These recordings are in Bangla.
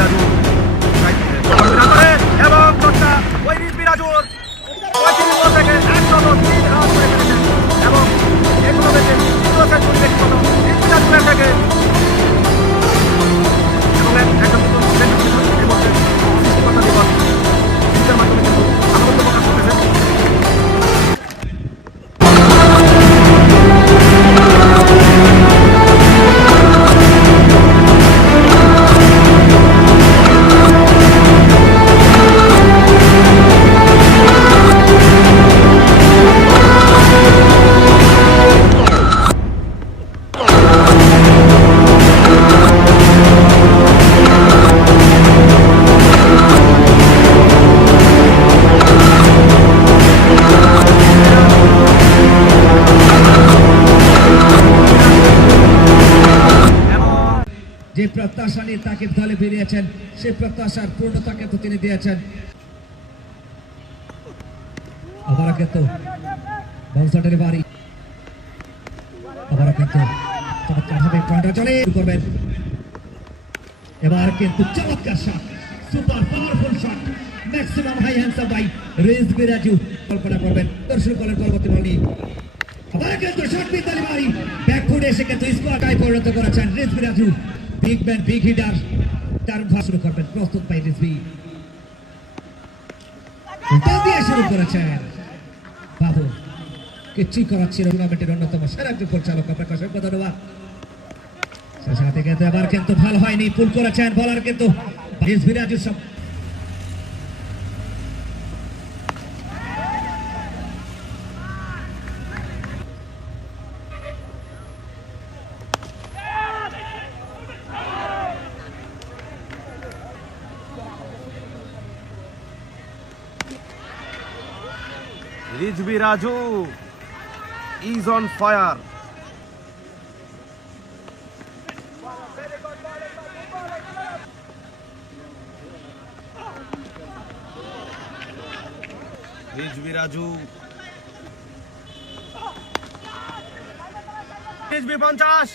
রাজু এবং চট্টা ওই রিজভি রাজুর 35 বল থেকে 103 রান করে ফেলেছেন এবং এগুলো থেকে দ্বিতীয় সেঞ্চুরি ব্যক্তিগত রিজভি রাজুর থেকে এবং একজন এই মুহূর্তে সৃষ্টিকর্তা দিবস জিতের মাধ্যমে কিন্তু আনন্দ প্রকাশ করতেছেন। যে প্রত্যাশা নিয়ে তাকে দলে ফিরিয়েছেন সেই প্রত্যাশার পূর্ণতা কিন্তু তিনি দিয়েছেন। আবার কিন্তু বাউন্সারের বাড়ি আবার কিন্তু চমৎকারভাবে পয়েন্টটা চলে করবেন। এবার কিন্তু চমৎকার shot, super powerful shot, maximum high handsome by Rizvi Raju কল্পনা করবেন দর্শক বলের পরবর্তী বল নিয়ে। আবার কিন্তু শট বিদ্যালি বাড়ি ব্যাকফুট এসে কিন্তু স্কোয়াডায় পরিণত করেছেন Rizvi Raju. Big man big hitter তার শুরু করবেন প্রস্তুত পাই রিজভি দিয়ে শুরু করেছেন বাবু কিছুই করাচ্ছিল টুর্নামেন্টের অন্যতম সেরা একজন পরিচালক আপনাকে অসংখ্য ধন্যবাদ। সাথে কিন্তু এবার কিন্তু ভালো হয়নি পুল করেছেন বলার কিন্তু রিজভি রাজু সব Rizvi Raju is on fire. Rizvi Raju Rizvi 50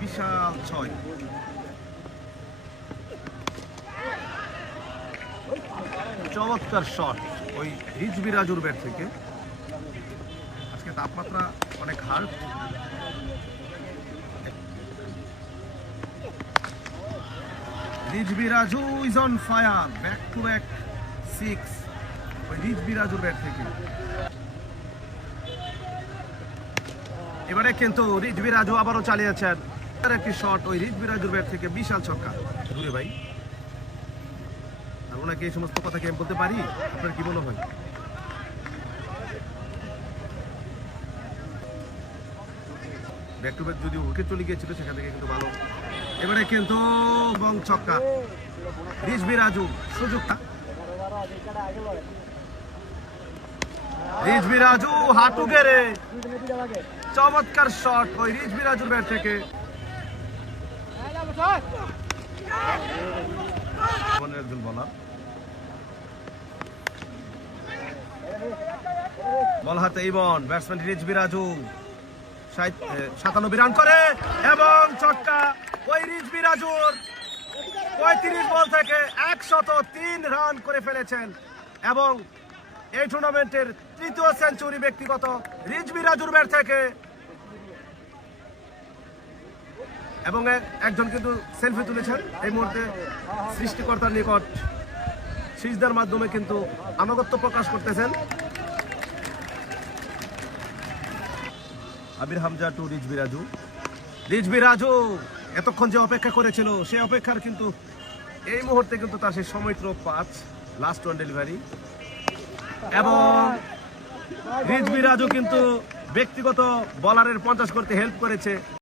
বিশাল 6 চমৎকার শট ওই রিজভি রাজুর ব্যাট থেকে। আজকে তাপমাত্রা অনেক hard. Rizvi Raju is on fire, back to back 6 ওই রিজভি রাজুর ব্যাট থেকে। এবারে কিন্তু রিজভি রাজু আবারও চালিয়েছেন আর একটি শট ওই রিজভি রাজুর ব্যাট থেকে, বিশাল ছক্কা। দূরে ভাই ওনাকে এই সমস্ত কথা কি আমি বলতে পারি? আপনার কি মনে হয়? ব্যাক টু ব্যাক যদি উইকেট চলে গিয়েছিল সেখান থেকে কিন্তু ভালো। এবারে কিন্তু এবং ছক্কা রিজভি রাজু, সুযোগটা রিজভি রাজু হাঁটু গেড়ে চমৎকার শট ওই রিজভি রাজুর ব্যাট থেকে। একজন বলার বল হাতে ইবন, ব্যাটসম্যান রিজভি রাজু 97 রান করে এবং ছক্কা ওই রিজভি রাজুর 35 বল থেকে 103 রান করে ফেলেছেন এবং এই টুর্নামেন্টের তৃতীয় সেঞ্চুরি ব্যক্তিগত রিজভি রাজুর ব্যাট থেকে। এবং একজন কিন্তু সেলফি তুলেছেন এই মুহূর্তে সৃষ্টিকর্তার নিকট সিজদার মাধ্যমে কিন্তু আনুগত্য প্রকাশ করতেছেন। আবির হামজা টু রিজভি রাজু। রিজভি রাজু এতক্ষণ যে অপেক্ষা করেছিল সে অপেক্ষার কিন্তু এই মুহূর্তে কিন্তু তার সেই সমিত্র 5 লাস্ট ওয়ান ডেলিভারি এবং রিজভি রাজু কিন্তু ব্যক্তিগত বলারের 50 করতে হেল্প করেছে।